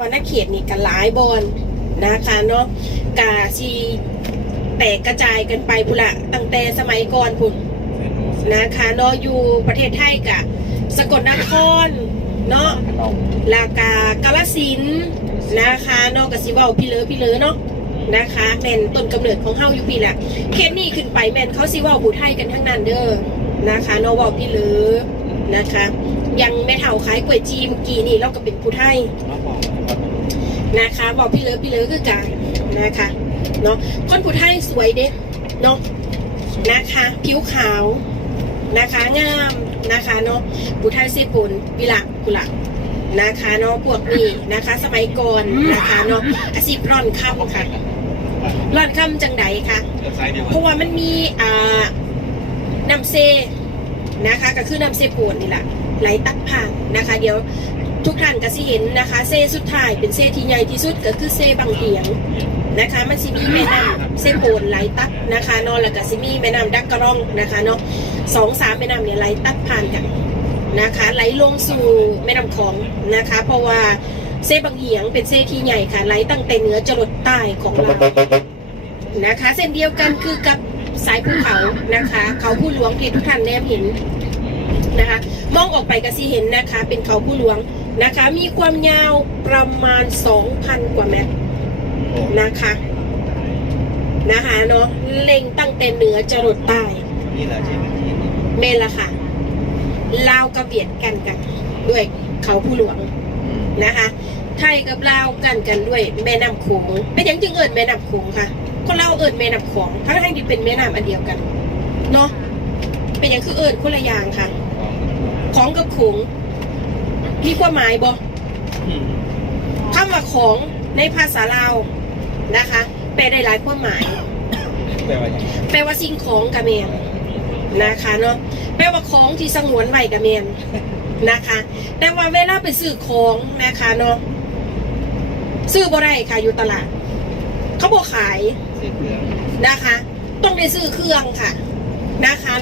วันนักเขียนนี่กันหลายบอลนะคะเนาะกาชีแตกกระจายกันไปพุละตั้งแต่สมัยก่อนพุ่นนะคะเนาะอยู่ประเทศไทยกะสกลนครเนาะลากากาลสินนะคะเนาะกสิว้าพี่เลอพี่เลอเนาะนะคะแม่นต้นกำเนิดของเฮาอยู่พี่แหละเขตนี้ขึ้นไปแม่นเขาสิว้าผู้ไทยกันทั้งนั้นเด้อนะคะเนาะว้าพี่เลอนะคะยังแม่เฒ่าขายก๋วยจีเมื่อกี้นี่เราก็เป็นผู้ไทย นะคะบอกพี่เลิฟพี่เลิฟคือกันนะคะเนาะคนผู้ไทยสวยเด็เนาะนะคะ ผิวขาวนะคะงามนะคะเนาะผู้ไทยเสปุนวิละกุละนะคะเนาะพวกนี้นะคะ สมัยก่อนนะคะเนาะอาชีพร่อนค่ำค่ะร่อนค่ำจังไดคะเพราะว่ามันมีอ่าน้ำเซนะคะก็คือน้ำเซปูนนี่แหละไหลตักผ่านนะคะ เดี๋ยว ทุกท่านก็สิเห็นนะคะ เซสุดท้ายเป็นเซที่ใหญ่ที่สุดก็คือเซบางเหียงนะคะ มันสิมีแม่น้ำเซโปนไหลตัดนะคะนอนแล้วก็สิมีแม่น้ำดักกระร่องนะคะเนาะสองสามแม่น้ำเนี่ยไหลตัดผ่านกันนะคะไหลลงสู่แม่น้ำของนะคะ เพราะว่าเซบางเหียงเป็นเซที่ใหญ่ค่ะไหลตั้งแต่เหนือจรดใต้ของเรานะคะ เส้นเดียวกันคือกับสายภูเขานะคะ เขาผู้หลวงที่ทุกท่านแนบเห็นนะคะ มองออกไปก็สิเห็นนะคะ เป็นเขาผู้หลวง นะคะ มีความยาวประมาณ 2,000 กว่าเมตรนะคะนะคะเนาะเล็งตั้งแต่เหนือจรดใต้นี่แหละใช่ไหมเมนละค่ะลาวกับเบียดกันกัน ด้วยเขาผู้หลวงนะคะไทยกับลาวกันกันด้วยแม่น้ำโขงเป็นอย่างจึงเอิญแม่น้ำโขงค่ะคนเราวเอิญแม่น้ำโขงทั้งทั้งที่เป็นแม่น้ำอันเดียวกันเนาะเป็นอย่างคือเอิญคนละอย่างค่ะ ของกับขง มีความหมายบ่คำว่าของในภาษาลาวนะคะ แปลได้หลายความหมาย แปลว่าอย่างแปลว่าสิ่งของกะเมนนะคะเนาะแปลว่าของที่สงวนไว้กะเมนนะคะ แต่ว่าเวลาไปซื้อของนะคะเนาะซื้อบ่ได้ค่ะอยู่ตลาด เขาบอกขายเสียเปลืองนะคะ ต้องได้ซื้อเครื่องค่ะนะคะ